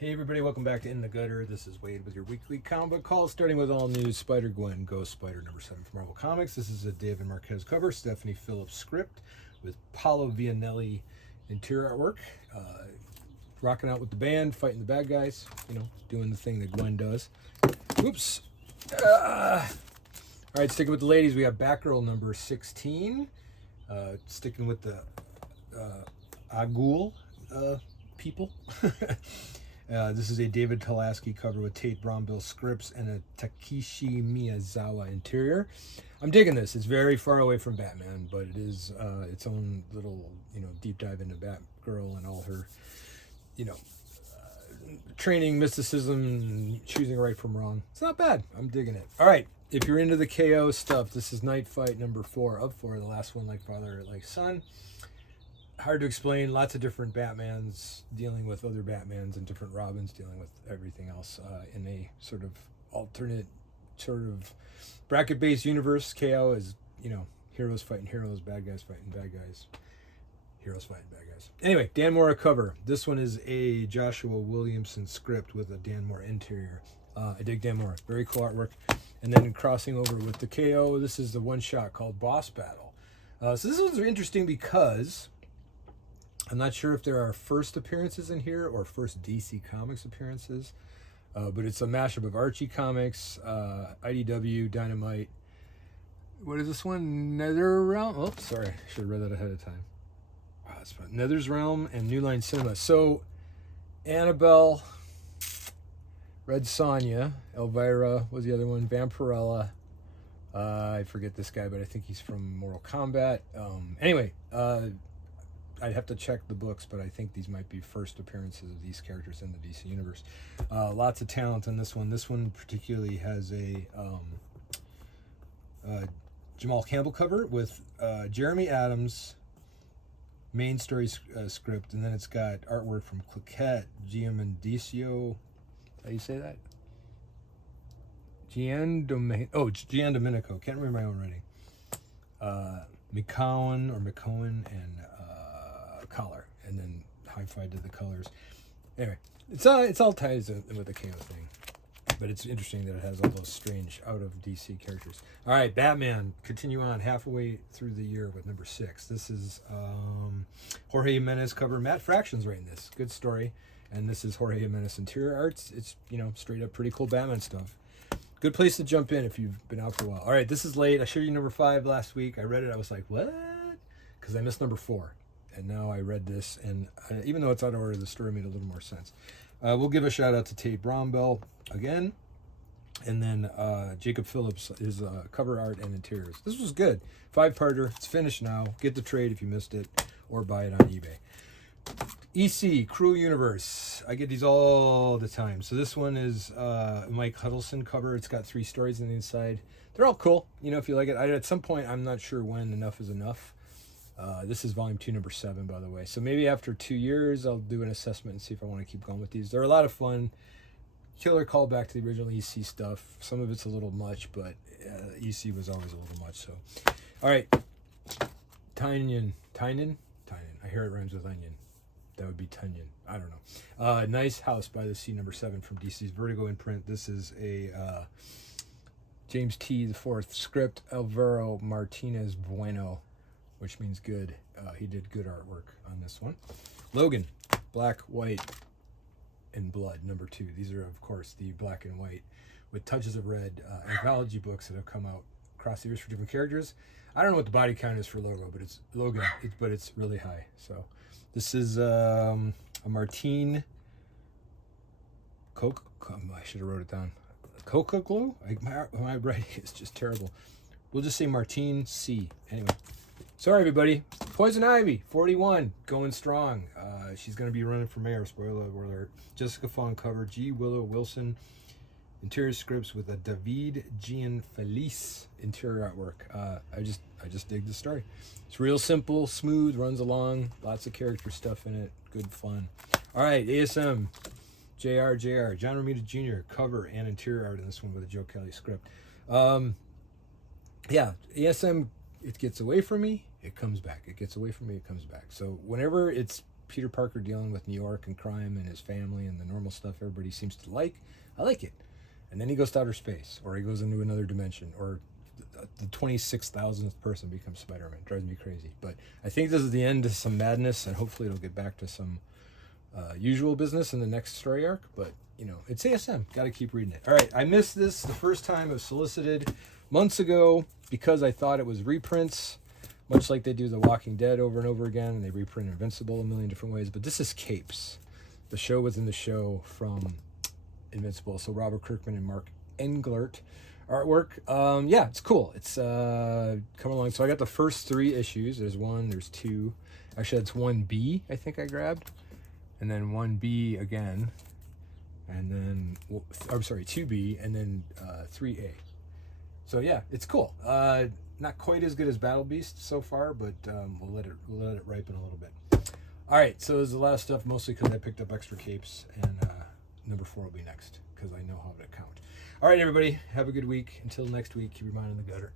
Hey everybody, welcome back to In the Gutter. This is Wade with your weekly comic book call, starting with all news Spider-Gwen Ghost Spider number 7 from Marvel Comics. This is a David Marquez cover, Stephanie Phillips script with Paolo Vianelli interior artwork. Rocking out with the band, fighting the bad guys, doing the thing that Gwen does. Oops. All right, sticking with the ladies, we have Batgirl number 16. Sticking with the Agul people. This is a David Talaski cover with Tate Brombill scripts and a Takeshi Miyazawa interior. I'm digging this. It's very far away from Batman, but it is its own little, deep dive into Batgirl and all her, training, mysticism, choosing right from wrong. It's not bad. I'm digging it. All right. If you're into the KO stuff, this is Night Fight number 4 of 4. The last one, like father, like son. Hard to explain. Lots of different Batmans dealing with other Batmans and different Robins dealing with everything else in a sort of alternate sort of bracket-based universe. KO is, heroes fighting heroes, bad guys fighting bad guys, heroes fighting bad guys. Anyway, Dan Mora cover. This one is a Joshua Williamson script with a Dan Mora interior. I dig Dan Mora. Very cool artwork. And then crossing over with the KO, this is the one-shot called Boss Battle. So this one's interesting because I'm not sure if there are first appearances in here or first DC Comics appearances, but it's a mashup of Archie Comics, IDW, Dynamite. What is this one? NetherRealm? Oh, sorry. I should have read that ahead of time. Wow, that's fun. NetherRealm and New Line Cinema. So, Annabelle, Red Sonja, Elvira was the other one, Vampirella. I forget this guy, but I think he's from Mortal Kombat. Anyway, I'd have to check the books, but I think these might be first appearances of these characters in the DC universe. Lots of talent in this one. This one particularly has a Jamal Campbell cover with Jeremy Adams, main story script, and then it's got artwork from Claquette, Giandomenico. How do you say that? Gian Domenico. Can't remember my own writing. McCowan and collar, and then hi-fi to the colors. Anyway, it's all ties in with the KO thing, but it's interesting that it has all those strange out of DC characters. All right, Batman. Continue on halfway through the year with number 6. This is Jorge Jimenez cover. Matt Fraction's writing this. Good story, and this is Jorge Jimenez interior arts. It's straight up pretty cool Batman stuff. Good place to jump in if you've been out for a while. All right, this is late. I showed you number 5 last week. I read it. I was like, what? Because I missed number 4. And now I read this, and even though it's out of order, the story made a little more sense. We'll give a shout out to Tate Brombill again, and then Jacob Phillips, his cover art and interiors. This was good. 5-parter. It's finished now. Get the trade if you missed it, or buy it on eBay. EC, Cruel Universe. I get these all the time. So this one is Mike Huddleston cover. It's got 3 stories on the inside. They're all cool, if you like it. At some point, I'm not sure when enough is enough. This is volume 2, number 7, by the way. So maybe after 2 years, I'll do an assessment and see if I want to keep going with these. They're a lot of fun. Killer callback to the original EC stuff. Some of it's a little much, but EC was always a little much. So, all right. Tynion. I hear it rhymes with onion. That would be Tunyon. I don't know. Nice House by the Sea, number 7 from DC's Vertigo imprint. This is a James T. the 4th script. Alvaro Martinez Bueno, which means good. He did good artwork on this one. Logan, Black, White, and Blood, number 2. These are, of course, the black and white with touches of red anthology books that have come out across the years for different characters. I don't know what the body count is for Logan, but it's really high. So this is a Martine Coke. I should have wrote it down. Coca Glue? My writing is just terrible. We'll just say Martine C. Anyway. Sorry, everybody. Poison Ivy, 41, going strong. She's going to be running for mayor. Spoiler alert. Jessica Fong cover. G. Willow Wilson interior scripts with a David Gianfelice interior artwork. I just dig the story. It's real simple, smooth, runs along. Lots of character stuff in it. Good fun. All right, ASM. John Romita Jr. cover and interior art in this one with a Joe Kelly script. Yeah, ASM. It gets away from me, it comes back. It gets away from me, it comes back. So whenever it's Peter Parker dealing with New York and crime and his family and the normal stuff everybody seems to like. I like it. And then he goes to outer space, or he goes into another dimension, or the 26,000th person becomes Spider-Man. It drives me crazy. But I think this is the end of some madness, and hopefully it'll get back to some usual business in the next story arc. But, you know, it's ASM. Got to keep reading it. All right, I missed this the first time it was solicited months ago because I thought it was reprints, much like they do The Walking Dead over and over again, and they reprint Invincible a million different ways. But this is Capes, the show within the show from Invincible. So Robert Kirkman and Mark Englert artwork. Yeah, it's cool. It's coming along. So I got the first 3 issues. There's 1, there's 2. Actually, that's 1B, I think I grabbed. And then 1B again. And then, I'm sorry, 2B, and then 3A. So yeah, it's cool. Not quite as good as Battle Beast so far, but we'll let it ripen a little bit. All right, so this is the last stuff, mostly because I picked up extra capes, and number 4 will be next because I know how to count. All right, everybody, have a good week. Until next week, keep your mind in the gutter.